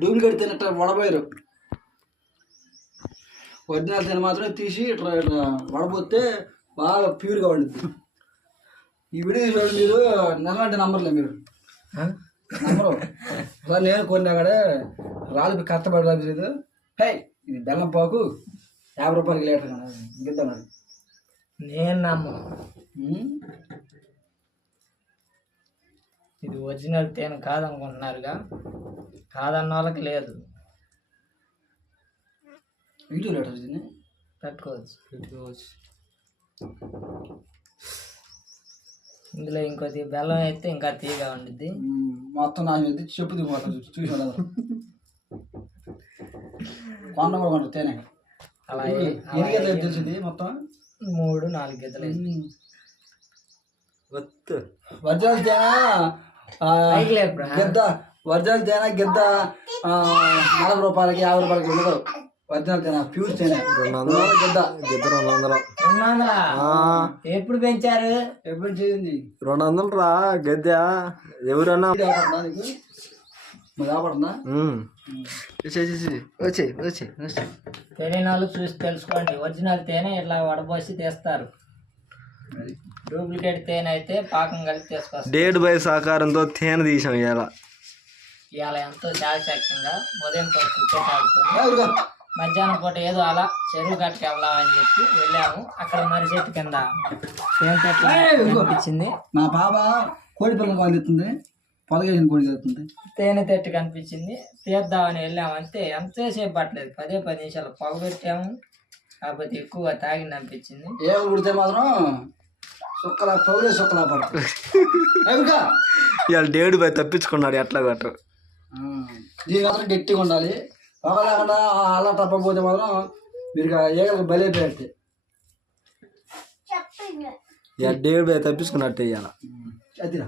Duplicate తినట్టు వడబోయారు. Original తిన మాత్రం తీసి ఇట్లా ఇట్లా వడబోతే బాగా ప్యూర్గా వండుద్ది. ఈ వీడియో చూడండి మీరు, నిజమంటే నమ్మర్లే మీరు, నమ్మరు. సార్ నేను కొన్నా కూడా రాళ్ళు కష్టపడి రాలేదు. హే ఇది బెల్లం పాకు 50 రూపాయలకి లీటర్ గిద్దామని నేను నమ్మను. ఇది ఒరిజినల్ తేనె కాదనుకుంటున్నారుగా, కాదన్న వాళ్ళకి లేదు. వీడియో లీటర్ దీన్ని పెట్టుకోవచ్చు. ఇందులో ఇంకొద్ది బెల్లం అయితే ఇంకా తీయగా ఉండిద్ది. మొత్తం నా మీద చెప్పుది మొత్తం చూసి కొండ కూడా కొంటారు తేనె. అలాగే తెలిసింది మొత్తం 3-4 గిద్దలు. ఒరిజినల్ తేనె గిద్ద, ఒరిజినల్ తేనె గిద్ద 40 రూపాయలకి 50 రూపాయలకి ఉండదు. ఒరిజినల్ తేనె ప్యూర్ తేనె 200 గిద్ద 200. ఎప్పుడు పెంచారు? ఎప్పుడు చేయండి 200 రా గద్దె. ఎవరన్నా కాపాడుతుందా? తెలియని వాళ్ళు చూసి తెలుసుకోండి. ఒరిజినల్ తేనె ఇట్లా వడబోసి తీస్తారు. డూప్లికేట్ తేనె అయితే పాకం కలిపి తీసుకొస్తారు. డేట్ బై సహకారంతో తేనె తీసాం. ఇవాళ ఎంతో చాకచక్యంగా ఉదయం క్రికెట్ ఆడుకొని మధ్యాహ్నం పూట ఏదో అలా చెరువు కట్టుకు వెళ్దామని చెప్పి వెళ్ళాము. అక్కడ మర్రి చెట్టు కింద కనిపించింది. నా పాప కోడి పిల్లలు కాలుతుంది, పొదగేసిన కోడి కలుగుతుంది. తేనె తెట్టు కనిపించింది, తీద్దామని వెళ్ళాము. అంతే ఎంతసేపు పట్టలేదు, 10 నిమిషాలు పొగ పెట్టాము. కాకపోతే ఎక్కువగా తాగింది అనిపించింది. ఏ కుడితే మాత్రం సుక్కలా పొగలే సుక్కలా పడుతుంది. ఇవాళ డేట్ బై తప్పించుకున్నాడు ఎట్లా గట్రు. దీని మాత్రం గట్టిగా ఉండాలి. పొగ లేకుండా అలా తప్పకపోతే మాత్రం మీరు ఏగలకు బలే పెడితే డేట్ బై తప్పించుకున్నట్టే ఇవాళ. అదిరా